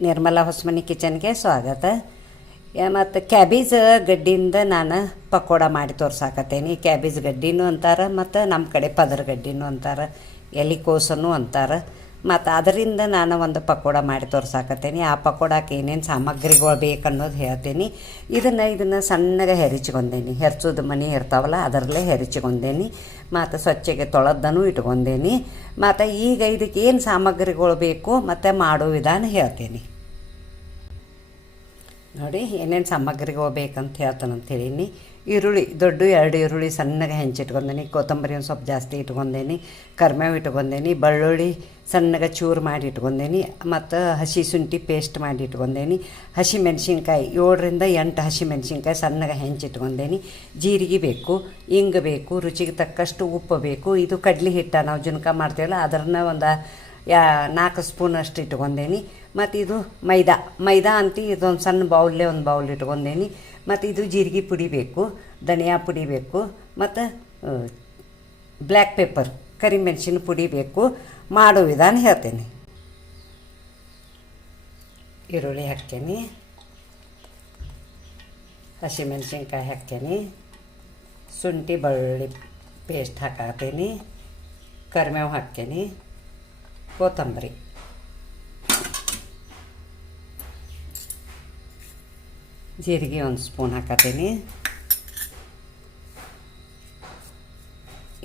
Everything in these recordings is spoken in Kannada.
ನಿರ್ಮಲಾ ಹೊಸಮನಿ ಕಿಚನ್ಗೆ ಸ್ವಾಗತ. ಮತ್ತು ಕ್ಯಾಬೇಜ್ ಗಡ್ಡಿಯಿಂದ ನಾನು ಪಕೋಡ ಮಾಡಿ ತೋರ್ಸಾಕತ್ತೇನಿ. ಕ್ಯಾಬೇಜ್ ಗಡ್ಡಿನೂ ಅಂತಾರೆ, ಮತ್ತು ನಮ್ಮ ಕಡೆ ಪದರ ಗಡ್ಡಿನೂ ಅಂತಾರೆ ಎಲಿಕೋಸನ್ನು ಅಂತಾರೆ. ಮತ್ತು ಅದರಿಂದ ನಾನು ಒಂದು ಪಕೋಡ ಮಾಡಿ ತೋರ್ಸಾಕತ್ತೇನಿ. ಆ ಪಕೋಡಕ್ಕೆ ಏನೇನು ಸಾಮಗ್ರಿಗಳು ಬೇಕನ್ನೋದು ಹೇಳ್ತೀನಿ. ಇದನ್ನು ಇದನ್ನು ಸಣ್ಣಗೆ ಹೆರಿಚ್ಕೊಂಡೇನಿ. ಹೆರ್ಚೋದು ಮನೆ ಇರ್ತಾವಲ್ಲ, ಅದರಲ್ಲೇ ಹೆರಿಚ್ಕೊಂಡೇನಿ. ಮತ್ತು ಸ್ವಚ್ಛಗೆ ತೊಳೆದನ್ನು ಇಟ್ಕೊಂಡೇನಿ. ಮತ್ತು ಈಗ ಇದಕ್ಕೆ ಏನು ಸಾಮಗ್ರಿಗಳು ಬೇಕು ಮತ್ತು ಮಾಡೋ ವಿಧಾನ ಹೇಳ್ತೀನಿ. ನೋಡಿ, ಏನೇನು ಸಾಮಗ್ರಿಗಳು ಬೇಕಂತ ಹೇಳ್ತಾನಂತ ಹೇಳೀನಿ. ಈರುಳ್ಳಿ, ದೊಡ್ಡ ಎರಡು ಈರುಳ್ಳಿ ಸಣ್ಣಗೆ ಹೆಂಚಿಟ್ಕೊಂಡೇನಿ, ಕೊತ್ತಂಬರಿ ಒಂದು ಸ್ವಲ್ಪ ಜಾಸ್ತಿ ಇಟ್ಕೊಂಡೇನಿ ಕರ್ಮೇವು ಇಟ್ಕೊಂಡೇನಿ, ಬೆಳ್ಳುಳ್ಳಿ ಸಣ್ಣಗೆ ಚೂರು ಮಾಡಿ ಇಟ್ಕೊಂಡೇನಿ, ಮತ್ತು ಹಸಿ ಶುಂಠಿ ಪೇಸ್ಟ್ ಮಾಡಿ ಇಟ್ಕೊಂಡೇನಿ, ಹಸಿ ಮೆಣಸಿನ್ಕಾಯಿ ಏಳರಿಂದ ಎಂಟು ಹಸಿ ಮೆಣಸಿನ್ಕಾಯಿ ಸಣ್ಣಗೆ ಹೆಂಚಿಟ್ಕೊಂಡೇನಿ, ಜೀರಿಗೆ ಬೇಕು, ಇಂಗು ಬೇಕು, ರುಚಿಗೆ ತಕ್ಕಷ್ಟು ಉಪ್ಪು ಬೇಕು, ಇದು ಕಡ್ಲೆ ಹಿಟ್ಟ ನಾವು ಜುನ್ಕ ಮಾಡ್ತೀವಲ್ಲ ಅದರನ್ನ ಒಂದು ಯಾ, ನಾಲ್ಕು ಸ್ಪೂನ್ ಅಷ್ಟು ಇಟ್ಕೊಂಡೇನಿ. ಮತ್ತು ಇದು ಮೈದಾ. ಮೈದಾ ಅಂತ ಇದೊಂದು ಸಣ್ಣ ಬೌಲ್ಲೇ ಒಂದು ಬೌಲ್ ಇಟ್ಕೊಂಡೇನಿ. ಮತ್ತು ಇದು ಜೀರಿಗೆ ಪುಡಿ ಬೇಕು, ಧನಿಯಾ ಪುಡಿ ಬೇಕು, ಮತ್ತು ಬ್ಲ್ಯಾಕ್ ಪೆಪ್ಪರ್, ಕರಿಮೆಣಸಿನ ಪುಡಿ ಬೇಕು. ಮಾಡೋ ವಿಧಾನ ಹೇಳ್ತೇನೆ. ಈರುಳ್ಳಿ ಹಾಕ್ತೇನೆ. ಹಸಿಮೆಣಸಿನ್ಕಾಯಿ ಹಾಕ್ತೇನೆ. ಶುಂಠಿ, ಬೆಳ್ಳುಳ್ಳಿ ಪೇಸ್ಟ್ ಹಾಕತ್ತೀನಿ ಕರಿಮೇವು ಹಾಕ್ತೇನೆ. ಕೊತ್ತಂಬರಿ. ಜೀರಿಗೆ ಒಂದು ಸ್ಪೂನ್ ಹಾಕತ್ತೀನಿ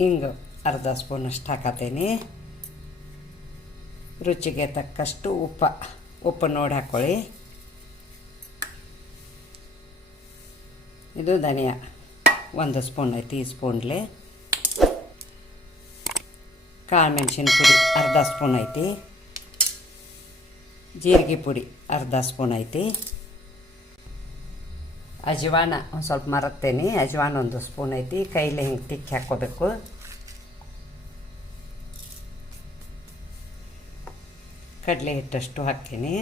ಹಿಂಗು ಅರ್ಧ ಸ್ಪೂನ್ ಅಷ್ಟು ಹಾಕತ್ತೀನಿ ರುಚಿಗೆ ತಕ್ಕಷ್ಟು ಉಪ್ಪ, ಉಪ್ಪು ನೋಡಿ ಹಾಕ್ಕೊಳ್ಳಿ ಇದು ಧನಿಯಾ, ಒಂದು ಸ್ಪೂನ್ ಐತಿ ಈ ಸ್ಪೂನ್ಲೆ ಕಾಳು ಮೆಣಸಿನ ಪುಡಿ ಅರ್ಧ ಸ್ಪೂನ್ ಐತಿ. ಜೀರಿಗೆ ಪುಡಿ ಅರ್ಧ ಸ್ಪೂನ್ ಐತಿ. ಅಜ್ವಾನ ಒಂದು ಸ್ವಲ್ಪ ಮರತ್ತೇನೆ ಅಜ್ವಾನ ಒಂದು ಸ್ಪೂನ್ ಐತಿ. ಕೈಲಿ ಹಿಂಗೆ ತಿಕ್ಕಿ ಹಾಕ್ಕೋಬೇಕು ಕಡಲೆ ಹಿಟ್ಟಷ್ಟು ಹಾಕ್ತೀನಿ.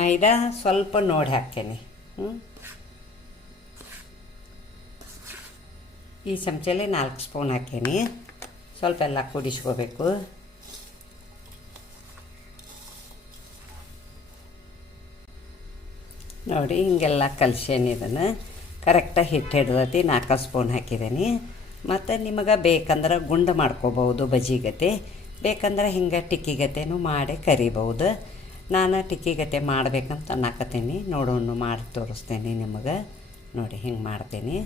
ಮೈದಾ ಸ್ವಲ್ಪ ನೋಡಿ ಹಾಕ್ತೀನಿ. ಹ್ಞೂ ಈ ಚಮಚಲ್ಲಿ ನಾಲ್ಕು ಸ್ಪೂನ್ ಹಾಕೀನಿ. ಸ್ವಲ್ಪ ಎಲ್ಲ ಕುಡಿಸ್ಕೋಬೇಕು. ನೋಡಿ, ಹಿಂಗೆಲ್ಲ ಕಲ್ಸೇನಿ ಇದನ್ನು. ಕರೆಕ್ಟಾಗಿ ಹಿಟ್ಟು ಹಿಡ್ದತಿ, ನಾಲ್ಕು ಸ್ಪೂನ್ ಹಾಕಿದ್ದೀನಿ ಮತ್ತು ನಿಮಗೆ ಬೇಕಂದ್ರೆ ಗುಂಡು ಮಾಡ್ಕೋಬೋದು ಬಜಿಗತೆ ಬೇಕಂದ್ರೆ ಹಿಂಗೆ ಟಿಕ್ಕಿಗತೆನೂ ಮಾಡಿ ಕರಿಬೋದು. ನಾನು ಟಿಕ್ಕಿಗತೆ ಮಾಡಬೇಕಂತ ಅನ್ನಕತ್ತೀನಿ. ನೋಡೋಣ ಮಾಡಿ ತೋರಿಸ್ತೇನೆ ನಿಮಗೆ. ನೋಡಿ, ಹಿಂಗೆ ಮಾಡ್ತೀನಿ.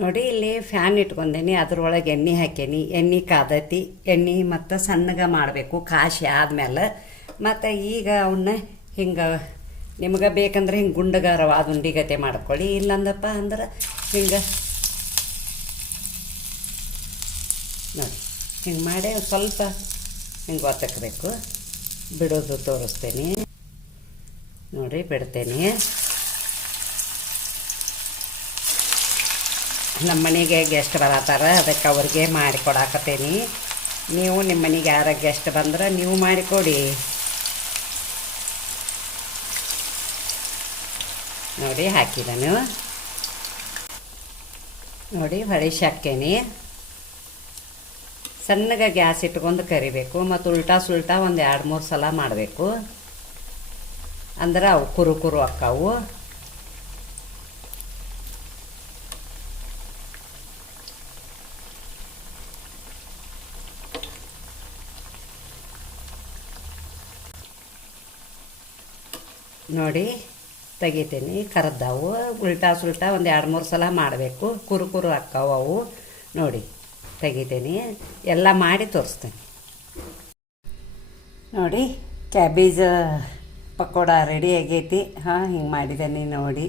ನೋಡಿ, ಇಲ್ಲಿ ಫ್ಯಾನ್ ಇಟ್ಕೊಂಡೇನಿ, ಅದ್ರೊಳಗೆ ಎಣ್ಣೆ ಹಾಕೇನಿ ಎಣ್ಣೆ ಕಾದತಿ, ಎಣ್ಣೆ ಮತ್ತು ಸಣ್ಣಗೆ ಮಾಡಬೇಕು, ಕಾಶಿ ಆದಮೇಲೆ ಮತ್ತು ಈಗ ಅವನ್ನ ಹಿಂಗೆ, ನಿಮ್ಗೆ ಬೇಕಂದ್ರೆ ಹಿಂಗೆ ಗುಂಡಗಾರ ಅದು ಉಂಡಿಗತೆ ಮಾಡ್ಕೊಳ್ಳಿ. ಇಲ್ಲಂದಪ್ಪ ಅಂದ್ರೆ ಹಿಂಗೆ, ನೋಡಿ, ಹಿಂಗೆ ಮಾಡಿ ಸ್ವಲ್ಪ ಹಿಂಗೆ ಒತ್ತಕಬೇಕು. ಬಿಡೋದು ತೋರಿಸ್ತೇನೆ. ನೋಡಿ, ಬಿಡ್ತೇನೆ. ನಮ್ಮ ಮನೆಗೆ ಗೆಸ್ಟ್ ಬರತ್ತಾರ, ಅದಕ್ಕೆ ಅವ್ರಿಗೆ ಮಾಡಿಕೊಡಾಕತ್ತೇನಿ ನೀವು ನಿಮ್ಮ ಮನೆಗೆ ಯಾರ ಗೆಸ್ಟ್ ಬಂದ್ರೆ ನೀವು ಮಾಡಿಕೊಡಿ ನೋಡಿ, ಹಾಕಿದನು. ನೋಡಿ ಹೊಳಿಸಿ ಶಾಕೇನಿ ಸಣ್ಣಗೆ ಗ್ಯಾಸ್ ಇಟ್ಕೊಂಡು ಕರಿಬೇಕು, ಮತ್ತು ಉಲ್ಟಾ ಸುಲ್ಟಾ ಒಂದು ಎರಡು ಮೂರು ಸಲ ಮಾಡಬೇಕು. ಅಂದ್ರೆ ಅವು ಕುರು ಕುರು ಅಕ್ಕಾವು. ನೋಡಿ, ತೆಗಿತೀನಿ. ಕರೆದವು, ಉಲ್ಟಾ ಸುಲ್ಟಾ ಒಂದು ಎರಡು ಮೂರು ಸಲ ಮಾಡಬೇಕು. ಕುರು ಕುರು ಅಕ್ಕಾವು ಅವು. ನೋಡಿ, ತೆಗಿತೀನಿ. ಎಲ್ಲ ಮಾಡಿ ತೋರಿಸ್ತೀನಿ. ನೋಡಿ, ಕ್ಯಾಬೇಜ್ ಪಕೋಡ ರೆಡಿ ಆಗೈತಿ. ಹಾಂ, ಹಿಂಗೆ ಮಾಡಿದ್ದೀನಿ ನೋಡಿ.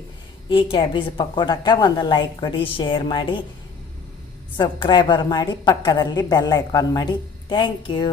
ಈ ಕ್ಯಾಬೇಜ್ ಪಕೋಡಕ್ಕೆ ಒಂದು ಲೈಕ್ ಕೊಡಿ, ಶೇರ್ ಮಾಡಿ. ಸಬ್ಸ್ಕ್ರೈಬರ್ ಮಾಡಿ, ಪಕ್ಕದಲ್ಲಿ ಬೆಲ್ ಐಕಾನ್ ಮಾಡಿ. Thank you.